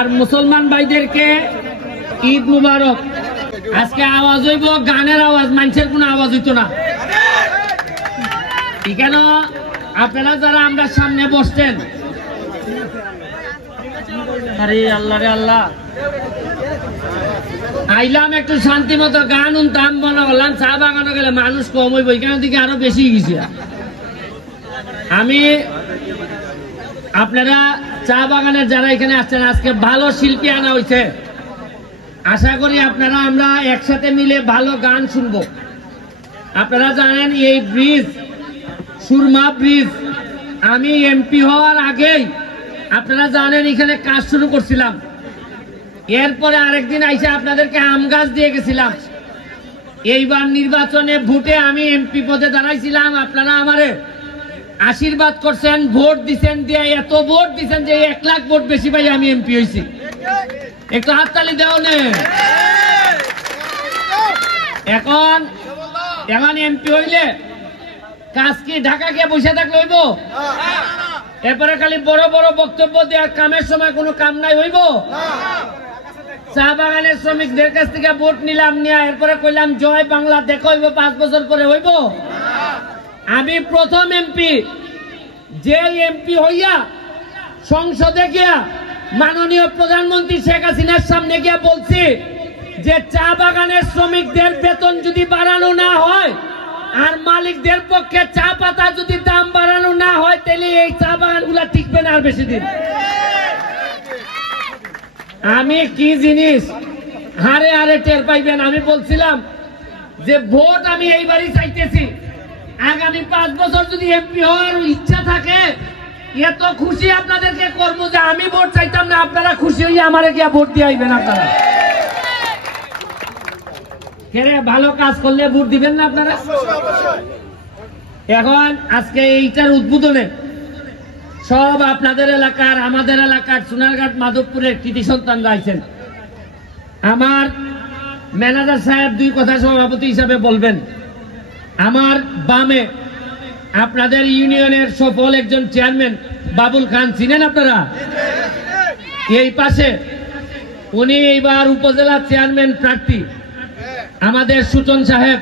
আর মুসলমান ভাইদেরকে ঈদ মুবারক। আজকে আওয়াজ হইব গানের আওয়াজ, মানুষের কোনো আওয়াজ হইতো না। কেন আপনারা যারা আমরা সামনে বসছেন, আরে আল্লাহ রে আল্লাহ, আইলাম একটু শান্তি মতো গান উনতাম, মনে করলাম চা বাগানো গেলে মানুষ কম হইব, এখান থেকে আরো বেশি গেছে। আমি আপনারা চা বাগানের যারা এখানে আসছেন, আজকে ভালো শিল্পী আনা হয়েছে, আশা করি আপনারা আমরা একসাথে মিলে ভালো গান শুনবো। আপনারা জানেন এই ব্রিজ, সুরমা ব্রিজ, আমি এমপি হওয়ার আগেই আপনারা জানেন এখানে কাজ শুরু করছিলাম। এরপরে আরেকদিন আইসে আপনাদেরকে আম গাছ দিয়ে গেছিলাম। এইবার নির্বাচনে ভোটে আমি এমপি পদে দাঁড়াইছিলাম, আপনারা আমারে আশীর্বাদ করছেন, ভোট দিচ্ছেন, দিয়ে এত ভোট দিচ্ছেন যে 1 লাখ ভোট বেশি পাই আমি এমপি হয়েছি। একটু হাততালি দাও নে। এখন এমপি হইলে কাজ কি ঢাকা গিয়ে বসে থাকলে হইব? এরপরে খালি বড় বড় বক্তব্য দেওয়া, কামের সময় কোনো কাম নাই হইব? চা বাগানের শ্রমিকদের কাছ থেকে ভোট নিলাম, নিয়ে এরপরে কইলাম জয় বাংলা দেখো হইব 5 বছর পরে হইব? আমি প্রথম এমপি, যে এমপি হইয়া সংসদে গিয়া মাননীয় প্রধানমন্ত্রী শেখ হাসিনার সামনে গিয়া বলছি যে চা বাগানের শ্রমিকদের বেতন যদি বাড়ানো না হয় আর মালিকদের পক্ষে চা পাতা যদি দাম বাড়ানো না হয়, তাহলে এই চা বাগান গুলা টিকবে না আর বেশি দিন। আমি কি জিনিস হারে হারে টের পাইবেন। আমি বলছিলাম যে ভোট আমি এইবারই চাইতেছি, আগামী 5 বছর যদি এমপি হওয়ার ইচ্ছা থাকে, এত খুশি আপনাদেরকে করবো যে আমি ভোট চাইতাম না, আপনারা খুশি হইয়া আমারে গিয়া ভোট দিয়ে আইবেন। আপনারা ভালো কাজ করলে ভোট দিবেন না আপনারা? এখন আজকে এইটার উদ্বোধনে সব আপনাদের এলাকার, আমাদের এলাকার সোনারঘাট মাধবপুরের কৃতি সন্তানরা আইছেন। আমার ম্যানেজার সাহেব 2 কথা সভাপতি হিসাবে বলবেন। আমার বামে আপনাদের ইউনিয়নের সফল একজন চেয়ারম্যান বাবুল খান, চিনেন আপনারা? এই পাশে উনি এইবার উপজেলা চেয়ারম্যান প্রার্থী, আমাদের সুচন সাহেব,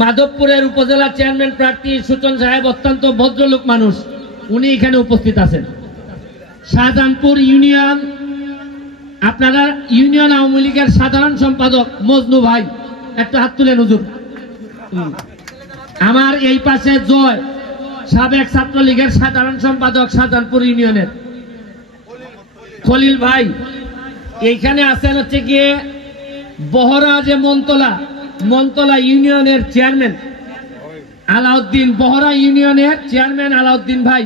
মাধবপুরের উপজেলা চেয়ারম্যান প্রার্থী সুচন সাহেব অত্যন্ত ভদ্রলোক মানুষ, উনি এখানে উপস্থিত আছেন। শাহজাহানপুর ইউনিয়ন, আপনারা ইউনিয়ন আওয়ামী লীগের সাধারণ সম্পাদক মজনু ভাই, একটা হাত তুলেন হুজুর। আমার এই পাশে জয়, সাবেক ছাত্রলীগের সাধারণ সম্পাদক শাহজাহানপুর ইউনিয়নের। খলিল ভাই এইখানে আছেন হচ্ছে গিয়ে বহরা, যে মনতলা ইউনিয়নের চেয়ারম্যান আলাউদ্দিন, বহরা ইউনিয়নের চেয়ারম্যান আলাউদ্দিন ভাই।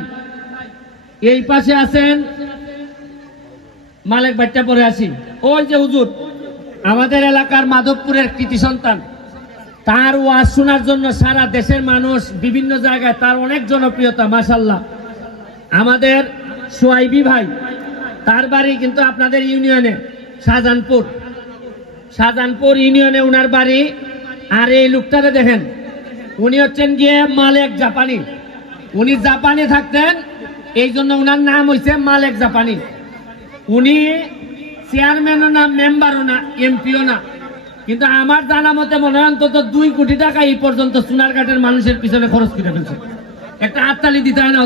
এই পাশে আছেন মালিক বাচ্চা, পরে আসি ওই যে হুজুর, আমাদের এলাকার মাধবপুরের কৃতি সন্তান, তার ওয়াজ শোনার জন্য সারা দেশের মানুষ বিভিন্ন জায়গায়, তার অনেক জনপ্রিয়তা মাশাআল্লাহ। আমাদের সোয়াইবি ভাই, তার বাড়ি কিন্তু আপনাদের ইউনিয়নে শাহজাহানপুর ইউনিয়নে উনার বাড়ি। আর এই লোকটারে দেখেন, উনি হচ্ছেন গিয়ে মালেক জাপানি, উনি জাপানে থাকতেন, এই জন্য উনার নাম হয়েছে মালেক জাপানি। উনি চেয়ারম্যানও না, মেম্বারও না, এমপিও না, কিন্তু আমার জানা মতে মনে হয় অন্তত 2 কোটি টাকা এই পর্যন্ত সোনারঘাটের মানুষের পিছনে খরচ করে ফেলছে। একটা হাততালি দিতে হয় না?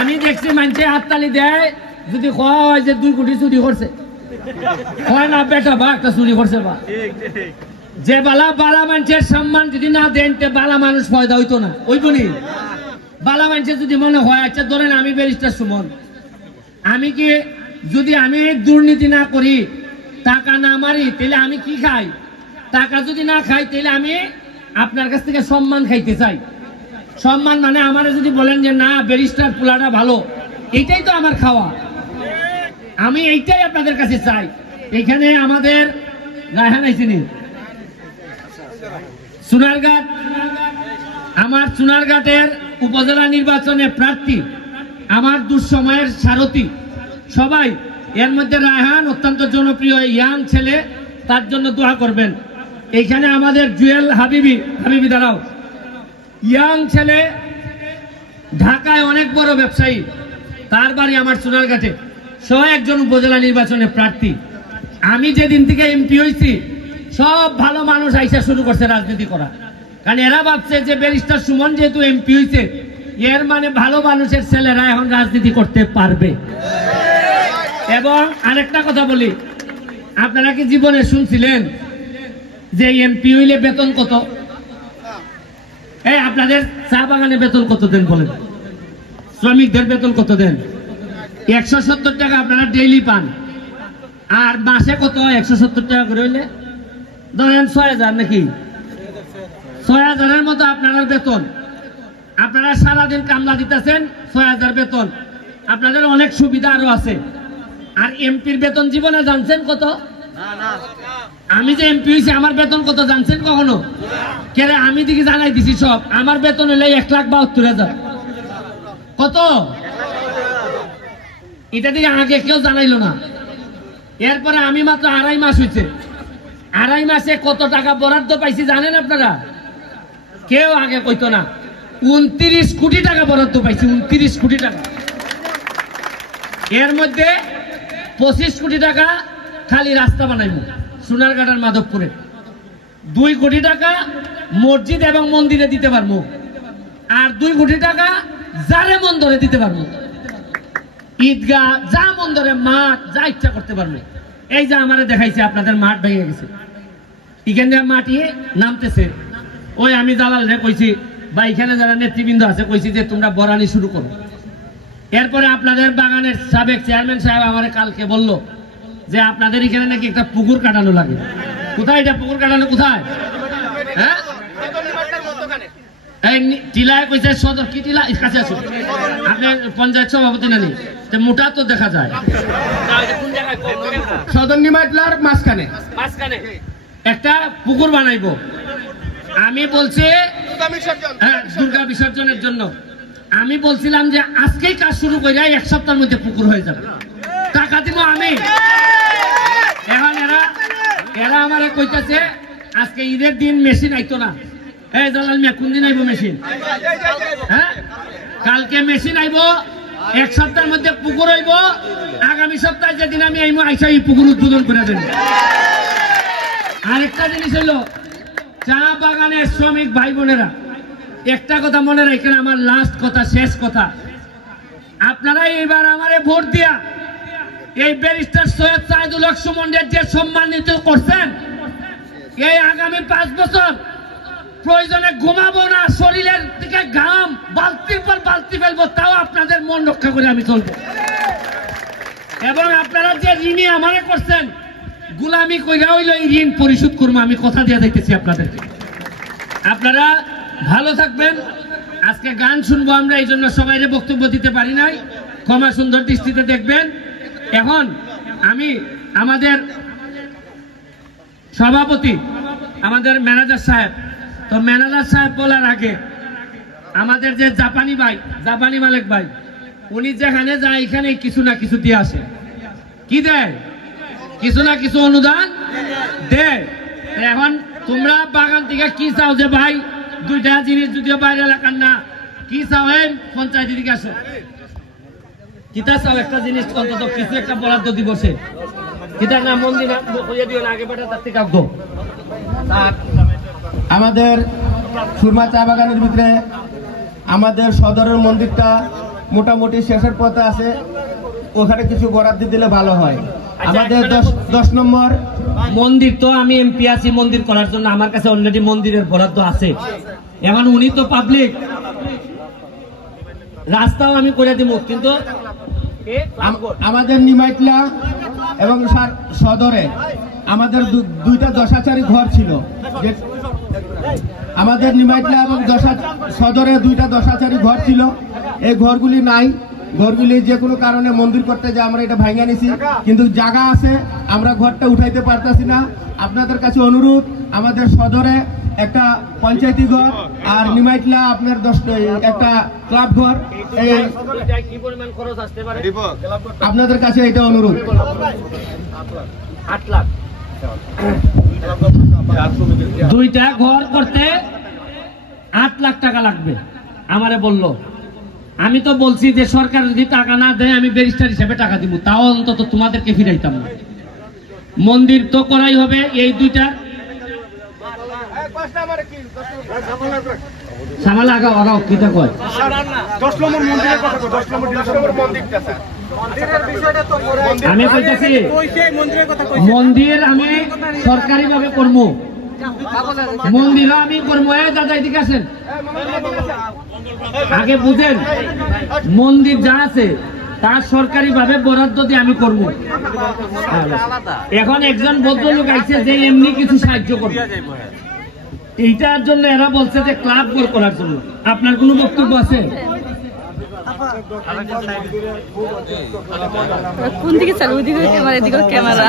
আমি দেখছি মানুষে হাততালি দেয় যদি হয় যে 2 কোটি চুরি করছে, হয় না বেটা বা একটা চুরি করছে। বা যে বালা মানুষের সম্মান যদি না দেন, বালা মানুষ ফয়দা হইতো না, ওই বলি বালা মানুষের যদি মনে হয়, আচ্ছা ধরেন আমি ব্যারিস্টার সুমন, আমি কি যদি আমি দুর্নীতি না করি, টাকা না মারি, তাহলে আমি কি খাই? টাকা যদি না খাই, তাহলে আমি আপনার কাছ থেকে সম্মান খাইতে চাই। সম্মান মানে আমারে যদি বলেন যে না ব্যারিস্টার পোলাটা ভালো, এইটাই তো আমার খাওয়া, আমি এইটাই আপনাদের কাছে চাই। এখানে আমাদের রায়হান আইসিনি সোনারঘাট, আমার সোনারঘাটের উপজেলা নির্বাচনে প্রার্থী, আমার দুঃসময়ের সারথী সবাই, এর মধ্যে রায়হান অত্যন্ত জনপ্রিয় ইয়াং ছেলে, তার জন্য দোয়া করবেন। এইখানে আমাদের জুয়েল হাবিবি দাঁড়াও, ইয়াং ছেলে, ঢাকায় অনেক বড় ব্যবসায়ী, তার বাড়ি আমার সোনারঘাটে। সহ একজন উপজেলা নির্বাচনে প্রার্থী। আমি যেদিন থেকে এমপি হয়েছি সব ভালো মানুষ আইসা শুরু করছে রাজনীতি করা, কারণ এরা ভাবছে যে ব্যারিস্টার সুমন যেহেতু এমপি হয়েছে এর মানে ভালো মানুষের ছেলেরা এখন রাজনীতি করতে পারবে। এবং আরেকটা কথা বলি, আপনারা কি জীবনে শুনছিলেন যে এমপি হইলে বেতন কত? এই আপনাদের চা বাগানে বেতন কত দেন বলেন? শ্রমিকদের বেতন কত দেন? 170 টাকা আপনারা ডেইলি পান। আর মাসে কত? 170 টাকা করে হইলে ধরেন 6000 নাকি? 6000-এর মতো আপনার বেতন। আপনারা সারাদিন কামলা দিতেছেন, 6000 বেতন। আপনাদের অনেক সুবিধা আরো আছে। আর এমপির বেতন জীবনে জানছেন কত? আমি যে এমপি হয়েছি আমার বেতন কত জানছেন কখনো? কেন আমি দিকে জানাই দিছি সব। আমার বেতন হলে 1,72,000। কত? এটা দিকে আগে কেউ জানাইলো না। এরপরে আমি মাত্র 2.5 মাস হয়েছে, 2.5 মাসে কত টাকা বরাদ্দ পাইছি জানেন আপনারা? কেউ আগে কইতো না। 29 কোটি টাকা বরাদ্দ পাইছি, 29 কোটি টাকা। এর মধ্যে 25 কোটি টাকা খালি রাস্তা বানাইবো সোনারঘাট আর মাধবপুরে, 2 কোটি টাকা মসজিদ এবং মন্দিরে দিতে পারবো, আর 2 কোটি টাকা যারে মন্দরে দিতে পারবো, ঈদগাহ যা মন্দরে, মাঠ যা ইচ্ছা করতে পারবো। এই যে আমারে দেখাইছে আপনাদের মাঠ ভেঙে গেছে, এখানে মাটি নামতেছে। ওই আমি জালাল রে কইছি বা এখানে যারা নেতৃবৃন্দ আছে কইছি যে তোমরা বরানি শুরু করো। এরপরে আপনাদের বাগানের সাবেক চেয়ারম্যান সাহেব আমারে কালকে বলল যে আপনাদের এখানে নাকি একটা পুকুর কাটানো লাগে। কোথায় এটা পুকুর কাটানো? কোথায়? হ্যাঁ, এই টিলায় কইছে সদর কি টিলা কাছে আসুন। আপনি পঞ্চায়েত সভাপতি নানি মোটা তো দেখা যায়। সদর নিমাইটলার মাঝখানে একটা পুকুর বানাইবো। আমি বলছি দুর্গা বিসর্জনের জন্য। আমি বলছিলাম যে আজকেই কাজ শুরু করে 1 সপ্তাহের মধ্যে পুকুর হয়ে যাবে, টাকা দিব আমি। এখন এরা আমার কইতাছে আজকে ঈদের দিন মেশিন আইতো না। এই জালাল মিয়া কোন দিন আইবো মেশিন? হ্যাঁ, কালকে মেশিন আইবো, 1 সপ্তাহের মধ্যে পুকুর হইব। আগামী সপ্তাহে যেদিন আমি আইবো আইসা এই পুকুর উদ্বোধন করে দেব। আরেকটা জিনিস হইলো, চা বাগানের শ্রমিক ভাই বোনেরা একটা কথা মনে রাখেন, আমার লাস্ট কথা, শেষ কথা। আপনারা এইবার আমারে ভোট দিয়া এই ব্যারিস্টার সৈয়দ সাইদুল হক সুমনের যে সম্মানিত করছেন, এই আগামী 5 বছর প্রয়োজনে ঘুমাবো না, শরীরের থেকে ঘাম বালতির পর বালতি ফেলবো, তাও আপনাদের মন রক্ষা করে আমি চলবো। এবং আপনারা যে ঋণী আমারে করছেন, গুলামি কইরা হইলো এই ঋণ পরিশোধ করবো, আমি কথা দিয়ে দেখতেছি আপনাদেরকে। আপনারা ভালো থাকবেন। আজকে গান শুনবো আমরা, এই জন্য সবাইরে বক্তব্য দিতে পারি নাই, ক্ষমা সুন্দর দৃষ্টিতে দেখবেন। এখন আমি আমাদের সভাপতি, আমাদের ম্যানেজার সাহেব, তো ম্যানেজার সাহেব বলার আগে আমাদের যে জাপানি ভাই, জাপানি মালিক ভাই, উনি যেখানে যায় এখানে কিছু না কিছু দিয়ে আসে। কি দেয়? কিছু না কিছু অনুদান দেয়। এখন তোমরা বাগান থেকে কি চাও যে ভাই 2টা জিনিস, যদিও বাইরে এলাকার না, কি চাও? এই পঞ্চায়েত দিকে আসো, কিতা চাও? একটা জিনিস অন্তত কিছু একটা বরাদ্দ দিবসে কিতা না মন্দির দিও না, আগে বেটা তার থেকে আঁকবো। আমাদের সুরমা চা বাগানের ভিতরে আমাদের সদরের মন্দিরটা মোটামুটি শেষের পথে আছে, ওখানে কিছু বরাদ্দ দিলে ভালো হয়। আমাদের 10 নম্বর মন্দির, তো আমি এমপি আছি মন্দির করার জন্য, আমার কাছে অলরেডি মন্দিরের বরাদ্দ আছে। এখন উনি তো পাবলিক, রাস্তাও আমি করে দিব, কিন্তু আমাদের নিমাইটলা এবং সদরে আমাদের 2টা দশাচারী ঘর ছিল। আমাদের নিমাইটলা এবং সদরে 2টা দশাচারী ঘর ছিল, এই ঘরগুলি নাই। ঘরগুলি যে কোনো কারণে মন্দির করতে যে আমরা এটা ভাঙা নিছি, কিন্তু জায়গা আছে, আমরা ঘরটা উঠাইতে পারতেছি না। আপনাদের কাছে অনুরোধ, আমাদের সদরে একটা পঞ্চায়েতি ঘর আর নিমাইটলা আপনার একটা ক্লাব ঘর, আপনাদের কাছে এটা অনুরোধ। 8 লাখ 2টা ঘর করতে 8 লাখ টাকা লাগবে আমারে বললো। আমি তো বলছি যে সরকার যদি টাকা না দেয় আমি ব্যারিস্টার হিসেবে টাকা দিব, তাও অন্তত তোমাদেরকে ফিরাইতাম না। মন্দির তো করাই হবে, এই দুইটা সামাল আগাও আগাও কিটা কয় 10 নম্বর মন্দিরের কথা কই 10 নম্বর মন্দিরটা স্যার আমি কইতাছি মন্দির আমি সরকারি ভাবে করব, মন্দির আমি করবো। দাদা এদিকে আসেন, আগে বুঝেন মন্দির যা আছে তার সরকারি ভাবে বরাদ্দ দিয়ে আমি করব। এখন একজন ভদ্রলোক আইছে যে এমনি কিছু সাহায্য করবে, এইটার জন্য এরা বলছে যে ক্লাব করার জন্য। আপনার কোনো বক্তব্য আছে? কোন দিকে চালু? ওইদিকে ক্যামেরা, এদিকে ক্যামেরা।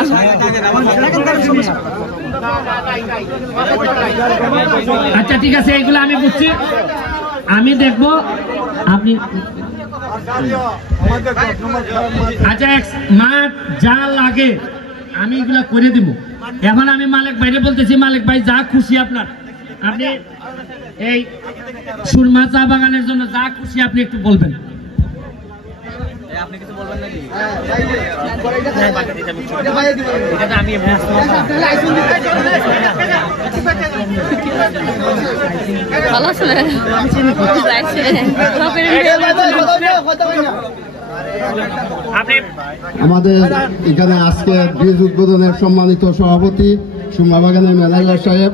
আচ্ছা ঠিক আছে, এইগুলো আমি বুঝছি, আমি দেখবো। আপনি আচ্ছা মাঠ যা লাগে আমি এগুলা করে দিব। এখন আমি মালিক ভাইরে বলতেছি, মালিক ভাই যা খুশি আপনার, আপনি এই সুরমা চা বাগানের জন্য যা খুশি আপনি একটু বলবেন। ভালো আছে আমাদের এখানে আজকে ব্রিজ উদ্বোধনের সম্মানিত সভাপতি সুরমা বাগানের ম্যানেজার সাহেব